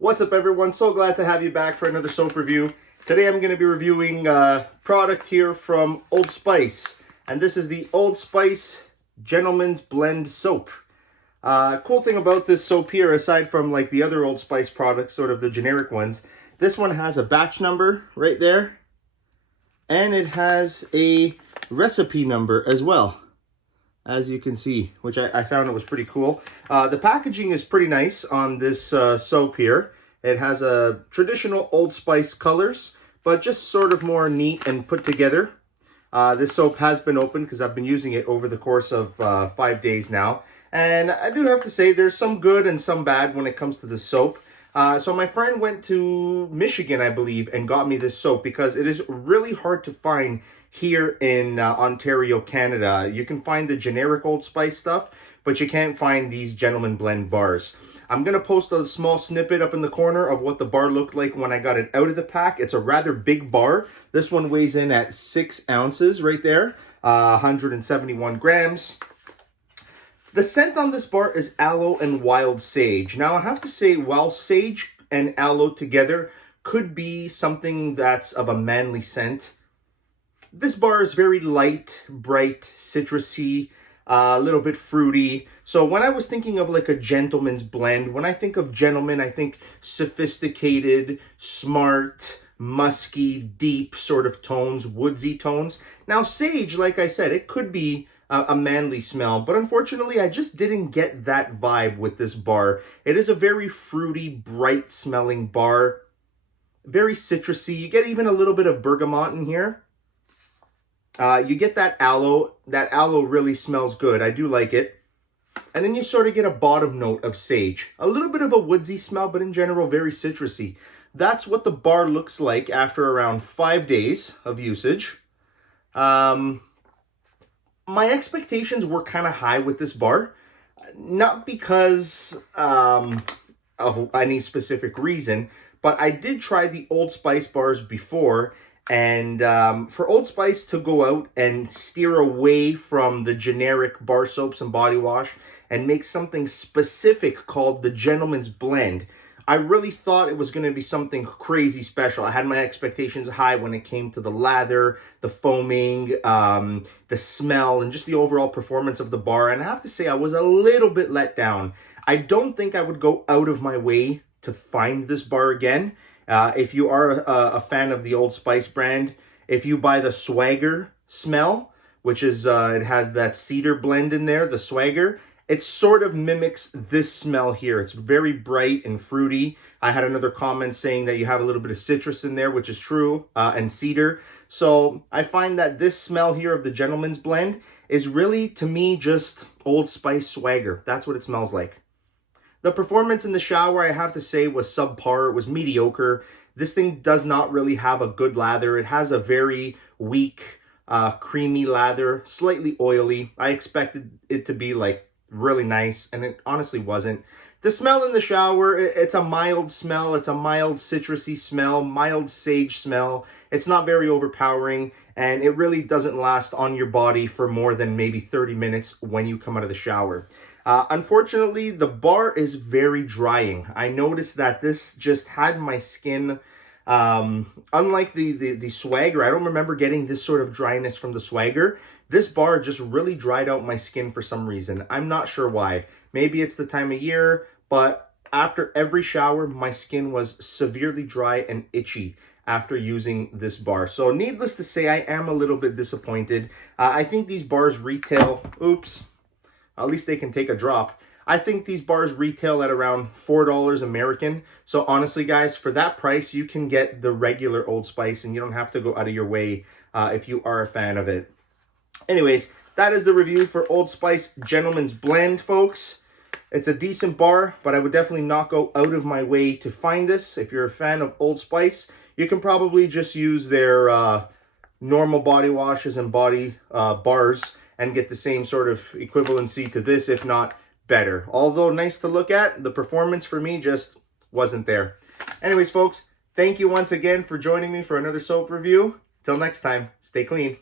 What's up, everyone? So glad to have you back for another soap review. Today I'm going to be reviewing a product here from Old Spice, and this is the Old Spice Gentleman's Blend Soap. Cool thing about this soap here, aside from like the other Old Spice products, sort of the generic ones, this one has a batch number right there, and it has a recipe number as well, as you can see, which I found it was pretty cool. The packaging is pretty nice on this soap here. It has a traditional Old Spice colors, but just sort of more neat and put together. This soap has been opened because I've been using it over the course of 5 days now. And I do have to say there's some good and some bad when it comes to the soap. So my friend went to Michigan, I believe, and got me this soap because it is really hard to find here in Ontario, Canada. You can find the generic Old Spice stuff, but you can't find these Gentleman Blend bars. I'm going to post a small snippet up in the corner of what the bar looked like when I got it out of the pack. It's a rather big bar. This one weighs in at 6 ounces right there, 171 grams. The scent on this bar is aloe and wild sage. Now, I have to say, while sage and aloe together could be something that's of a manly scent, this bar is very light, bright, citrusy, a little bit fruity. So when I was thinking of like a gentleman's blend, when I think of gentleman, I think sophisticated, smart, musky, deep sort of tones, woodsy tones. Now sage, like I said, it could be a manly smell, but unfortunately I just didn't get that vibe with this bar. It is a very fruity, bright smelling bar, very citrusy. You get even a little bit of bergamot in here. You get that aloe. That aloe really smells good. I do like it. And then you sort of get a bottom note of sage. A little bit of a woodsy smell, but in general, very citrusy. That's what the bar looks like after around 5 days of usage. My expectations were kind of high with this bar. Not because of any specific reason, but I did try the Old Spice bars before. And for Old Spice to go out and steer away from the generic bar soaps and body wash and make something specific called the Gentleman's Blend, I really thought it was going to be something crazy special. I had my expectations high when it came to the lather, the foaming, the smell, and just the overall performance of the bar. And I have to say, I was a little bit let down. I don't think I would go out of my way to find this bar again. If you are a fan of the Old Spice brand, if you buy the Swagger smell, which is, it has that cedar blend in there, the Swagger, it sort of mimics this smell here. It's very bright and fruity. I had another comment saying that you have a little bit of citrus in there, which is true, and cedar. So I find that this smell here of the Gentleman's Blend is really, to me, just Old Spice Swagger. That's what it smells like. The performance in the shower, I have to say, was subpar. It was mediocre. This thing does not really have a good lather. It has a very weak, creamy lather, slightly oily. I expected it to be like really nice, and it honestly wasn't. The smell in the shower, it's a mild smell. It's a mild citrusy smell, mild sage smell. It's not very overpowering, and it really doesn't last on your body for more than maybe 30 minutes when you come out of the shower. Unfortunately, the bar is very drying. I noticed that this just had my skin, unlike the Swagger. I don't remember getting this sort of dryness from the Swagger. This bar just really dried out my skin for some reason. I'm not sure why. Maybe it's the time of year, but after every shower, my skin was severely dry and itchy after using this bar. So needless to say, I am a little bit disappointed. I think these bars retail, oops, at least they can take a drop. I think these bars retail at around $4 American. So honestly, guys, for that price, you can get the regular Old Spice and you don't have to go out of your way if you are a fan of it. Anyways, that is the review for Old Spice Gentleman's Blend, folks. It's a decent bar, but I would definitely not go out of my way to find this. If you're a fan of Old Spice, you can probably just use their normal body washes and body bars and get the same sort of equivalency to this, if not better. Although nice to look at, the performance for me just wasn't there. Anyways, folks, thank you once again for joining me for another soap review. Till next time, stay clean.